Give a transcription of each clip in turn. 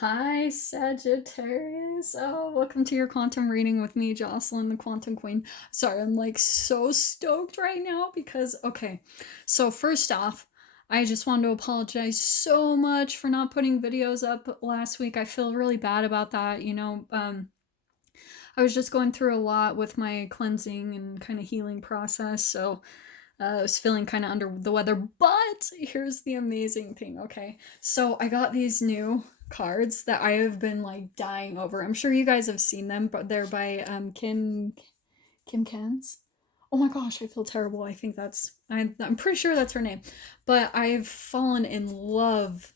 Hi, Sagittarius. Oh, welcome to your quantum reading with me, Jocelyn, the Quantum Queen. Sorry, I'm like so stoked right now because, okay, so first off, I just wanted to apologize so much for not putting videos up last week. I feel really bad about that. I was just going through a lot with my cleansing and kind of healing process, so I was feeling kind of under the weather. But here's the amazing thing, okay? So I got these new cards that I have been like dying over. I'm sure you guys have seen them, but they're by Kim Kranz. Oh my gosh, I feel terrible. I think I'm pretty sure that's her name. But I've fallen in love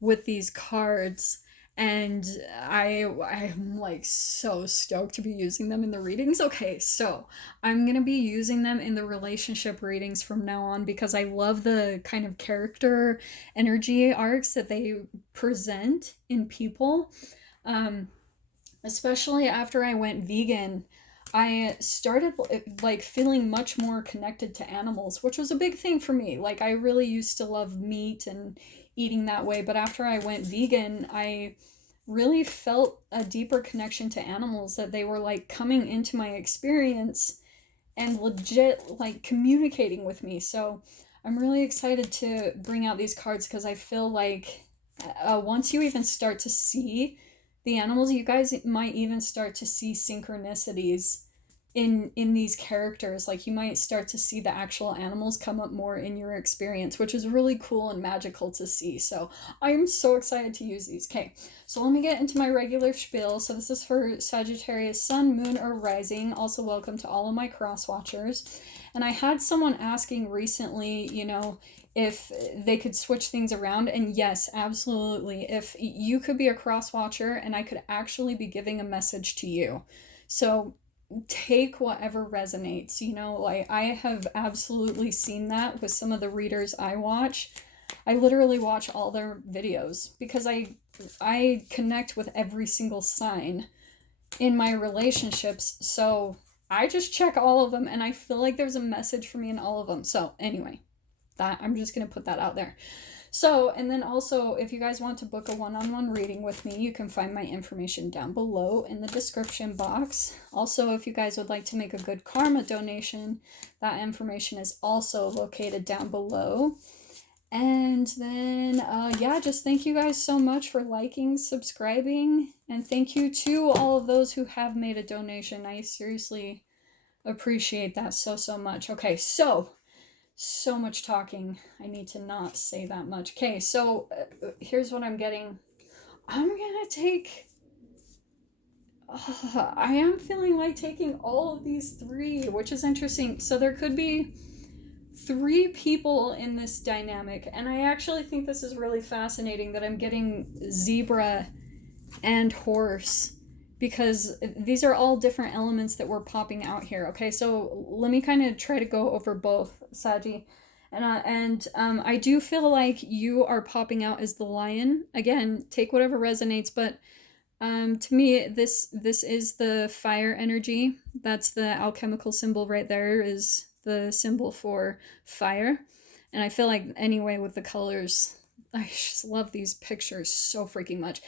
with these cards, and I'm like so stoked to be using them in the readings. Okay, so I'm going to be using them in the relationship readings from now on because I love the kind of character energy arcs that they present in people. Um Especially after I went vegan, I started like feeling much more connected to animals, which was a big thing for me. Like I really used to love meat and eating that way, but after I went vegan, I really felt a deeper connection to animals, that they were like coming into my experience and legit like communicating with me. So I'm really excited to bring out these cards because I feel like once you even start to see the animals, you guys might even start to see synchronicities in these characters. Like you might start to see the actual animals come up more in your experience, which is really cool and magical to see. So I'm so excited to use these. Okay, so let me get into my regular spiel. So this is for Sagittarius sun, moon, or rising. Also welcome to all of my cross watchers. And I had someone asking recently, if they could switch things around, and yes, absolutely, if you could be a cross watcher and I could actually be giving a message to you. So take whatever resonates. Like I have absolutely seen that with some of the readers I watch. I literally watch all their videos because I connect with every single sign in my relationships. So I just check all of them and I feel like there's a message for me in all of them. So anyway, that I'm just going to put that out there. So, and then also, if you guys want to book a one-on-one reading with me, you can find my information down below in the description box. Also, if you guys would like to make a good karma donation, that information is also located down below. And then, yeah, just thank you guys so much for liking, subscribing, and thank you to all of those who have made a donation. I seriously appreciate that so much. Okay, so much talking. I need to not say that much. Okay, so here's what I'm getting. I'm gonna take. I am feeling like taking all of these three, which is interesting. So there could be three people in this dynamic, and I actually think this is really fascinating that I'm getting zebra and horse, because these are all different elements that were popping out here. Okay, so let me kind of try to go over both, Saji. And I do feel like you are popping out as the lion. Again, take whatever resonates, but to me, this is the fire energy. That's the alchemical symbol right there, is the symbol for fire. And I feel like anyway with the colors, I just love these pictures so freaking much.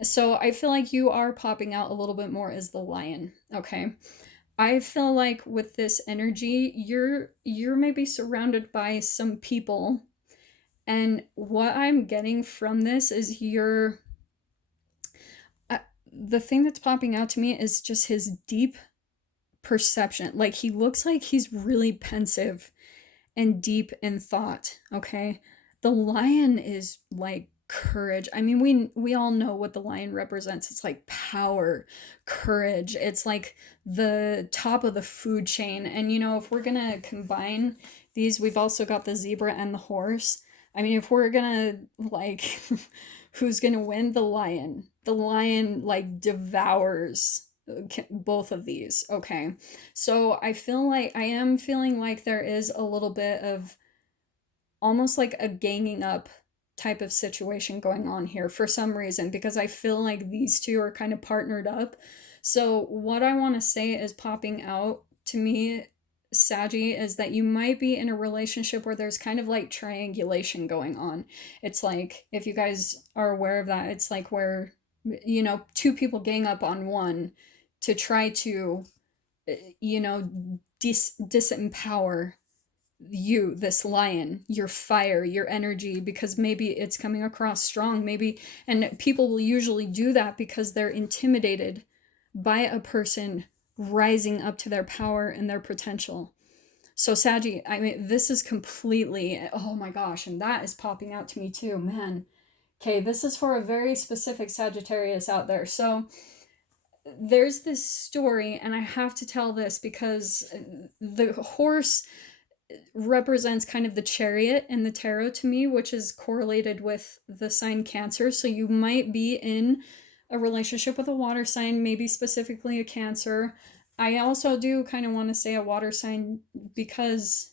So I feel like you are popping out a little bit more as the lion. Okay. I feel like with this energy, you're maybe surrounded by some people, and what I'm getting from this is the thing that's popping out to me is just his deep perception. Like he looks like he's really pensive and deep in thought. Okay, the lion is like courage. I mean, we all know what the lion represents. It's like power, courage. It's like the top of the food chain. And if we're gonna combine these, we've also got the zebra and the horse. I mean, if we're gonna like who's gonna win, the lion. The lion like devours both of these. Okay, so I am feeling like there is a little bit of almost like a ganging up type of situation going on here for some reason, because I feel like these two are kind of partnered up. So what I want to say is popping out to me, Saggy, is that you might be in a relationship where there's kind of like triangulation going on. It's like, if you guys are aware of that, it's like where you know, two people gang up on one to try to, you know, disempower you, this lion, your fire, your energy, because maybe it's coming across strong, maybe. And people will usually do that because they're intimidated by a person rising up to their power and their potential. So Saggy, I mean, this is completely, oh my gosh, and that is popping out to me too, man. Okay, this is for a very specific Sagittarius out there. So there's this story, and I have to tell this because the horse represents kind of the chariot in the tarot to me, which is correlated with the sign Cancer. So you might be in a relationship with a water sign, maybe specifically a Cancer. I also do kind of want to say a water sign because,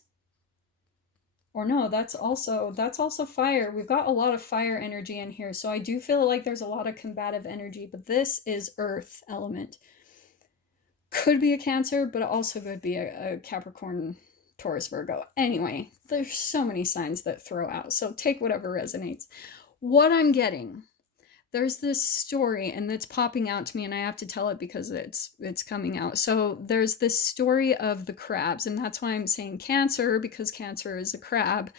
or no, that's also fire. We've got a lot of fire energy in here. So I do feel like there's a lot of combative energy, but this is earth element. Could be a Cancer, but also could be a Capricorn, Taurus, Virgo. Anyway, there's so many signs that throw out, so take whatever resonates. What I'm getting, there's this story, and it's popping out to me, and I have to tell it because it's coming out. So there's this story of the crabs, and that's why I'm saying Cancer, because Cancer is a crab.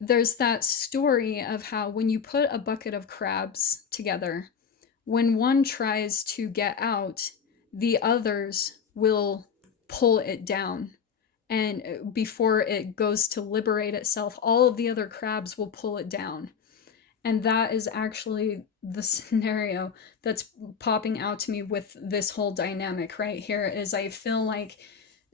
There's that story of how when you put a bucket of crabs together, when one tries to get out, the others will pull it down. And before it goes to liberate itself, all of the other crabs will pull it down. And that is actually the scenario that's popping out to me with this whole dynamic right here. Is I feel like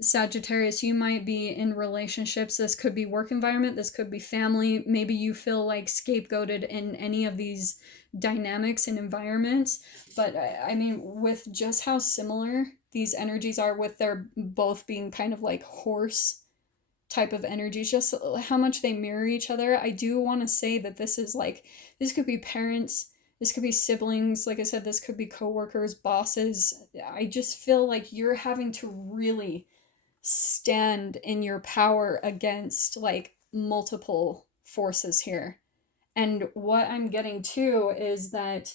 Sagittarius, you might be in relationships. This could be work environment, this could be family. Maybe you feel like scapegoated in any of these dynamics and environments. But I mean, with just how similar these energies are, with their both being kind of like horse type of energies, just how much they mirror each other, I do want to say that this is like, this could be parents, this could be siblings, like I said, this could be coworkers, bosses. I just feel like you're having to really stand in your power against like multiple forces here. And what I'm getting too is that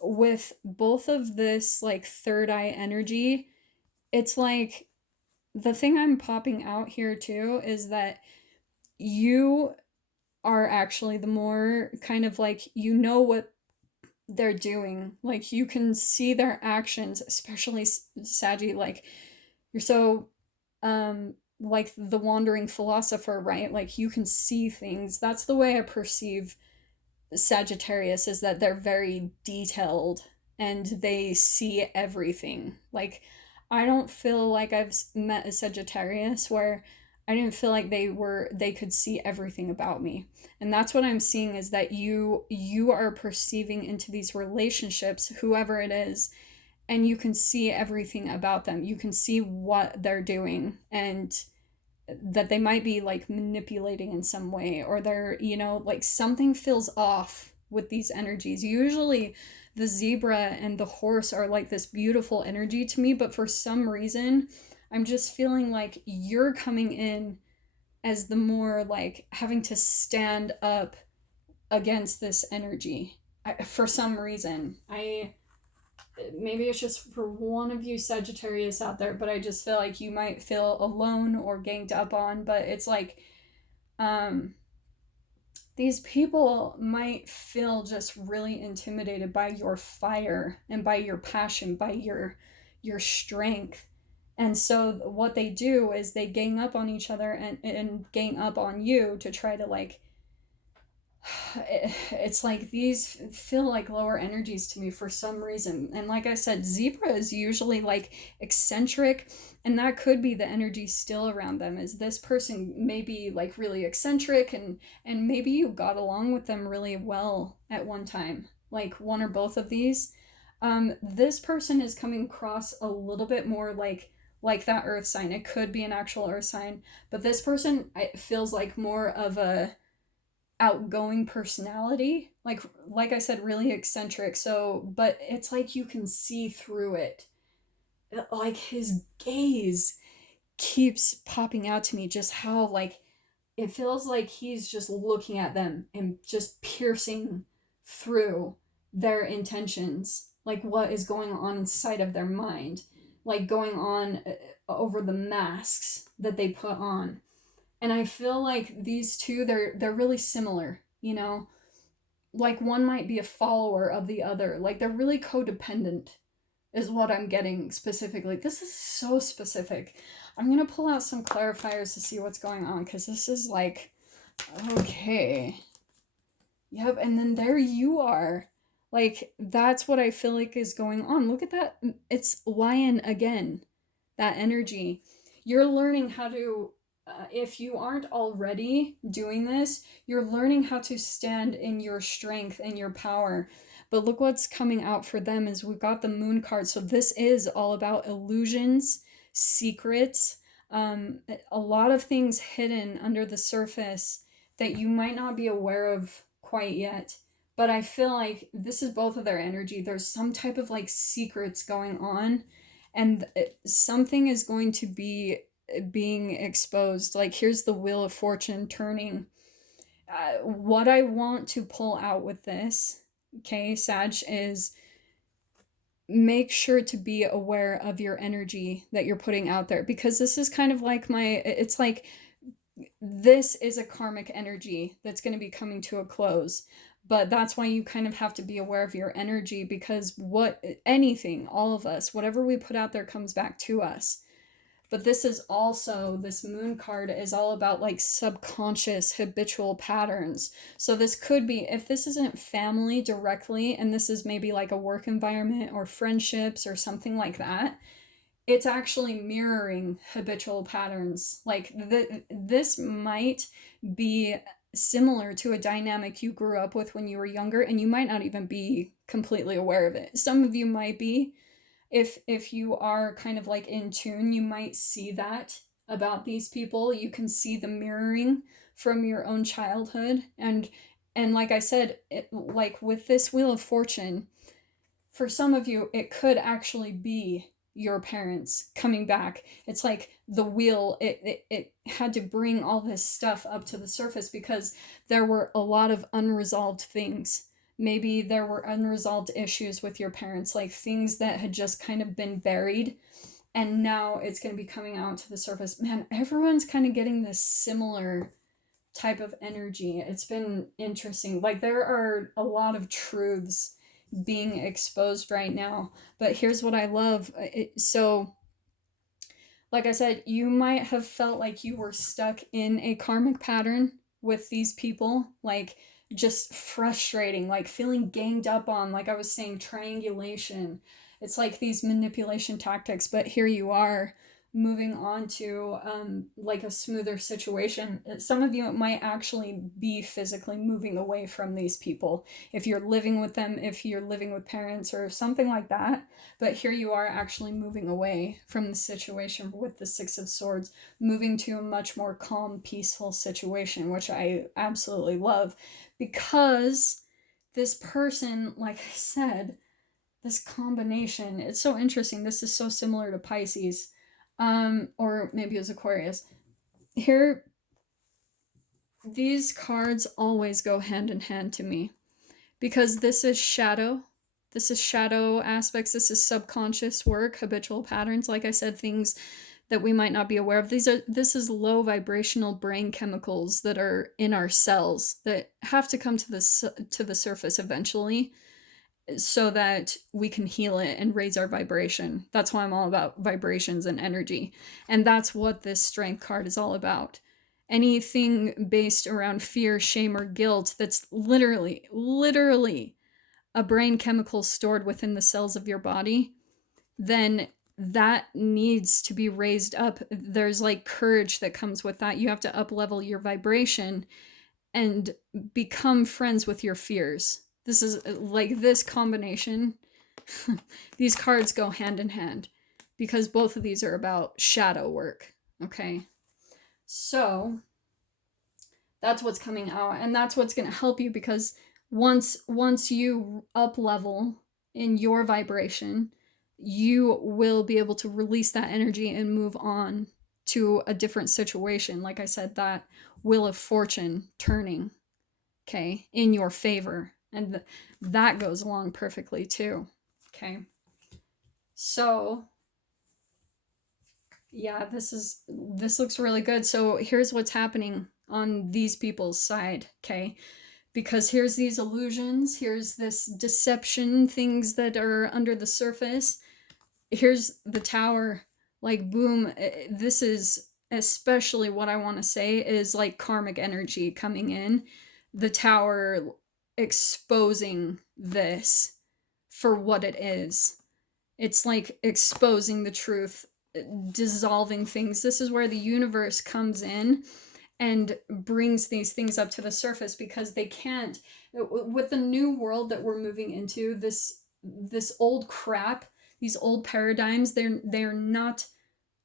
with both of this like third eye energy, it's like the thing I'm popping out here too is that you are actually the more kind of like, you know what they're doing. Like you can see their actions, especially Saggy, like you're so like the wandering philosopher, right? Like you can see things. That's the way I perceive Sagittarius, is that they're very detailed and they see everything. Like I don't feel like I've met a Sagittarius where I didn't feel like they could see everything about me. And that's what I'm seeing, is that you are perceiving into these relationships, whoever it is, and you can see everything about them. You can see what they're doing, and that they might be like manipulating in some way, or they're, you know, like something feels off with these energies. Usually the zebra and the horse are like this beautiful energy to me, but for some reason I'm just feeling like you're coming in as the more like having to stand up against this energy. For some reason, maybe it's just for one of you Sagittarius out there, but I just feel like you might feel alone or ganged up on. But it's like these people might feel just really intimidated by your fire and by your passion, by your strength. And so what they do is they gang up on each other and gang up on you to try to like, it's like these feel like lower energies to me for some reason. And like I said, zebra is usually like eccentric, and that could be the energy still around them, is this person may be like really eccentric, and maybe you got along with them really well at one time, like one or both of these. This person is coming across a little bit more like that earth sign. It could be an actual earth sign, but this person, it feels like more of a outgoing personality, like I said, really eccentric. So but it's like you can see through it. Like his gaze keeps popping out to me, just how like it feels like he's just looking at them and just piercing through. their intentions, like what is going on inside of their mind, like going on over the masks that they put on. And I feel like these two, they're really similar, you know? Like one might be a follower of the other. Like they're really codependent is what I'm getting specifically. This is so specific. I'm going to pull out some clarifiers to see what's going on, because this is like, okay. Yep, and then there you are. Like, that's what I feel like is going on. Look at that. It's lion again, that energy. You're learning how to, if you aren't already doing this, you're learning how to stand in your strength and your power. But look what's coming out for them is we've got the moon card. So this is all about illusions, secrets, a lot of things hidden under the surface that you might not be aware of quite yet. But I feel like this is both of their energy. There's some type of like secrets going on, and something is going to be being exposed. Like, here's the Wheel of Fortune turning. What I want to pull out with this, okay, Sag, is make sure to be aware of your energy that you're putting out there, because this is kind of like it's like this is a karmic energy that's going to be coming to a close. But that's why you kind of have to be aware of your energy, because anything, all of us, whatever we put out there comes back to us. But this is also, this moon card is all about like subconscious habitual patterns. So this could be, if this isn't family directly, and this is maybe like a work environment or friendships or something like that, it's actually mirroring habitual patterns. Like this might be similar to a dynamic you grew up with when you were younger, and you might not even be completely aware of it. Some of you might be. If you are kind of like in tune, you might see that about these people. You can see the mirroring from your own childhood. And like I said, like with this Wheel of Fortune, for some of you, it could actually be your parents coming back. It's like the wheel, it had to bring all this stuff up to the surface because there were a lot of unresolved things. Maybe there were unresolved issues with your parents, like things that had just kind of been buried, and now it's going to be coming out to the surface. Man, everyone's kind of getting this similar type of energy. It's been interesting. Like, there are a lot of truths being exposed right now. But here's what I love. So, like I said, you might have felt like you were stuck in a karmic pattern with these people, like just frustrating, like feeling ganged up on, like I was saying, triangulation. It's like these manipulation tactics, but here you are moving on to like a smoother situation. Some of you, it might actually be physically moving away from these people if you're living with them, if you're living with parents or something like that. But here you are actually moving away from the situation with the Six of Swords, moving to a much more calm, peaceful situation, which I absolutely love, because this person, like I said, this combination, it's so interesting. This is so similar to Pisces. Or maybe it was Aquarius. Here, these cards always go hand in hand to me, because this is shadow. This is shadow aspects. This is subconscious work, habitual patterns. Like I said, things that we might not be aware of. This is low vibrational brain chemicals that are in our cells that have to come to the surface eventually, so that we can heal it and raise our vibration. That's why I'm all about vibrations and energy. And that's what this strength card is all about. Anything based around fear, shame, or guilt that's literally a brain chemical stored within the cells of your body, then that needs to be raised up. There's like courage that comes with that. You have to up level your vibration and become friends with your fears. This is like this combination. These cards go hand in hand because both of these are about shadow work. Okay. So that's what's coming out, and that's what's going to help you, because once you up level in your vibration, you will be able to release that energy and move on to a different situation. Like I said, that Wheel of Fortune turning, okay, in your favor. And that goes along perfectly too. Okay. So yeah, this looks really good. So here's what's happening on these people's side, okay? Because here's these illusions, here's this deception, things that are under the surface. Here's the tower, like boom, this is especially what I want to say is like karmic energy coming in. The tower exposing this for what it is. It's like exposing the truth, dissolving things. This is where the universe comes in and brings these things up to the surface, because they can't, with the new world that we're moving into, this old crap, these old paradigms, they're not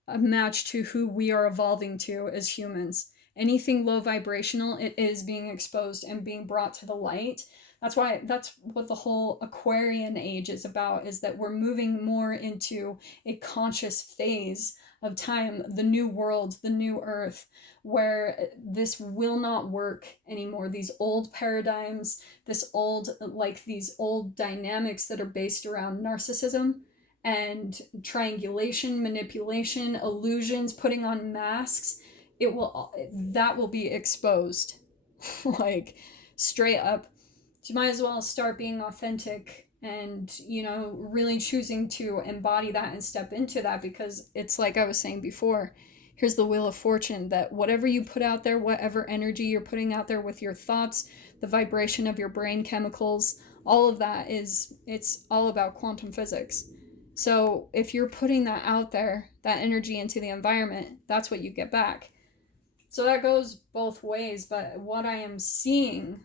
a match to who we are evolving to as humans. Anything low vibrational, it is being exposed and being brought to the light. That's what the whole Aquarian age is about, is that we're moving more into a conscious phase of time, the new world, the new earth, where this will not work anymore. These old paradigms, these old dynamics that are based around narcissism and triangulation, manipulation, illusions, putting on masks, that will be exposed. Like straight up. You might as well start being authentic and, really choosing to embody that and step into that, because it's like I was saying before, here's the Wheel of Fortune, that whatever you put out there, whatever energy you're putting out there with your thoughts, the vibration of your brain chemicals, all of that it's all about quantum physics. So if you're putting that out there, that energy into the environment, that's what you get back. So that goes both ways, but what I am seeing,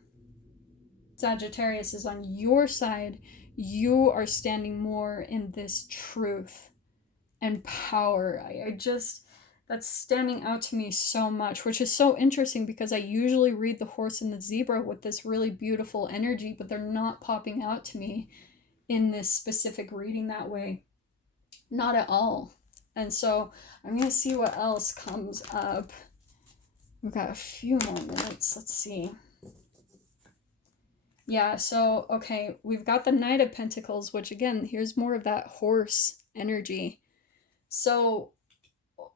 Sagittarius, is on your side, you are standing more in this truth and power. That's standing out to me so much, which is so interesting, because I usually read the horse and the zebra with this really beautiful energy, but they're not popping out to me in this specific reading that way. Not at all. And so I'm going to see what else comes up. We've got a few more minutes. Let's see. Yeah, so, okay, we've got the Knight of Pentacles, which again, here's more of that horse energy. So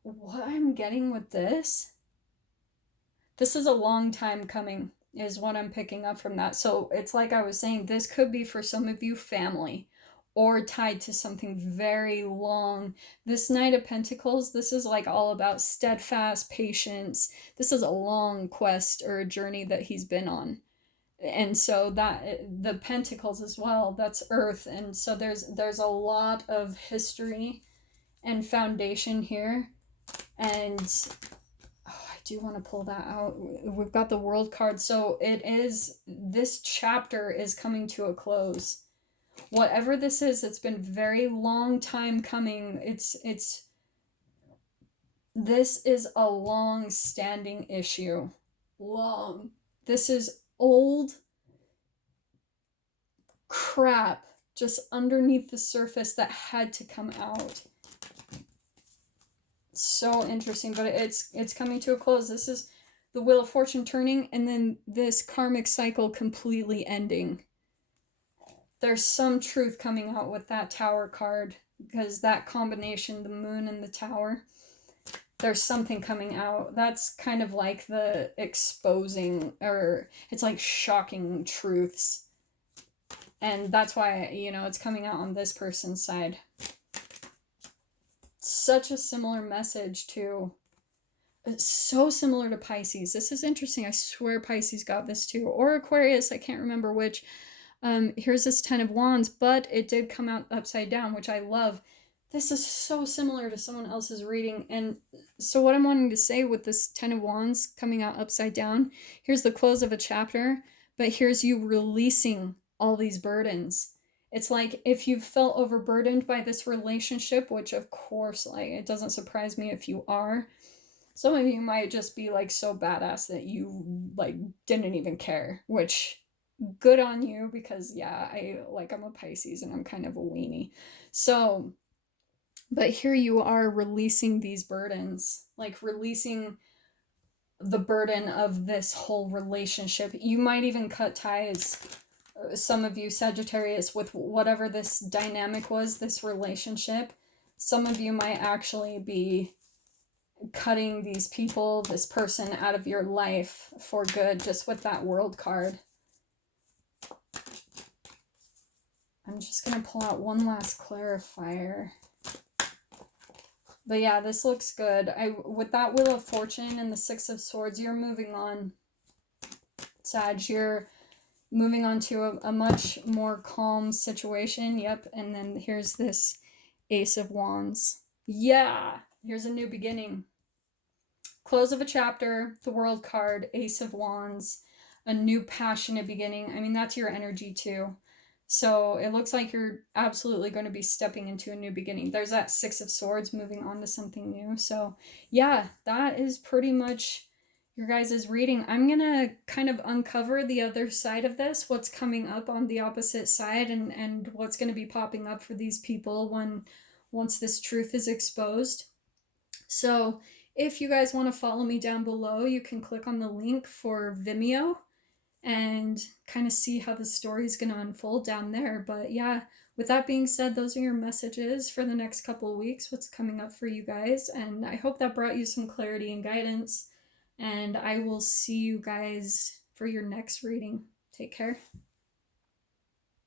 what I'm getting with this is a long time coming, is what I'm picking up from that. So it's like I was saying, this could be for some of you family or tied to something very long. This Knight of Pentacles, this is like all about steadfast patience. This is a long quest or a journey that he's been on. And so that the Pentacles as well, that's earth. And so there's a lot of history and foundation here. And I do want to pull that out. We've got the World card. So this chapter is coming to a close. Whatever this is, it's been very long time coming. This is a long standing issue. Long. This is old crap just underneath the surface that had to come out. So interesting, but it's coming to a close. This is the Wheel of Fortune turning, and then this karmic cycle completely ending. There's some truth coming out with that Tower card, because that combination, the moon and the Tower, there's something coming out. That's kind of like the exposing, or it's like shocking truths. And that's why, it's coming out on this person's side. Such a similar message to, so similar to Pisces. This is interesting. I swear Pisces got this too, or Aquarius, I can't remember which. Here's this 10 of Wands, but it did come out upside down, which I love. This is so similar to someone else's reading. And so what I'm wanting to say with this 10 of Wands coming out upside down, here's the close of a chapter, but here's you releasing all these burdens. It's like if you felt overburdened by this relationship, which of course, like, it doesn't surprise me if you are. Some of you might just be like so badass that you like didn't even care, which good on you, because yeah, I'm a Pisces and I'm kind of a weenie. So, but here you are releasing these burdens, like releasing the burden of this whole relationship. You might even cut ties some of you Sagittarius, with whatever this dynamic was, this relationship, some of you might actually be cutting these people, this person, out of your life for good, just with that World card. I'm just going to pull out one last clarifier. But yeah, this looks good. With that Wheel of Fortune and the Six of Swords, you're moving on, Sag. You're moving on to a much more calm situation. Yep. And then here's this Ace of Wands. Yeah. Here's a new beginning. Close of a chapter, the World card, Ace of Wands, a new passionate beginning. I mean, that's your energy too. So it looks like you're absolutely going to be stepping into a new beginning. There's that Six of Swords, moving on to something new. So yeah, that is pretty much your guys' reading. I'm going to kind of uncover the other side of this, what's coming up on the opposite side, and what's going to be popping up for these people once this truth is exposed. So if you guys want to follow me down below, you can click on the link for Vimeo and kind of see how the story is going to unfold down there. But yeah, with that being said, those are your messages for the next couple of weeks, what's coming up for you guys. And I hope that brought you some clarity and guidance. And I will see you guys for your next reading. Take care.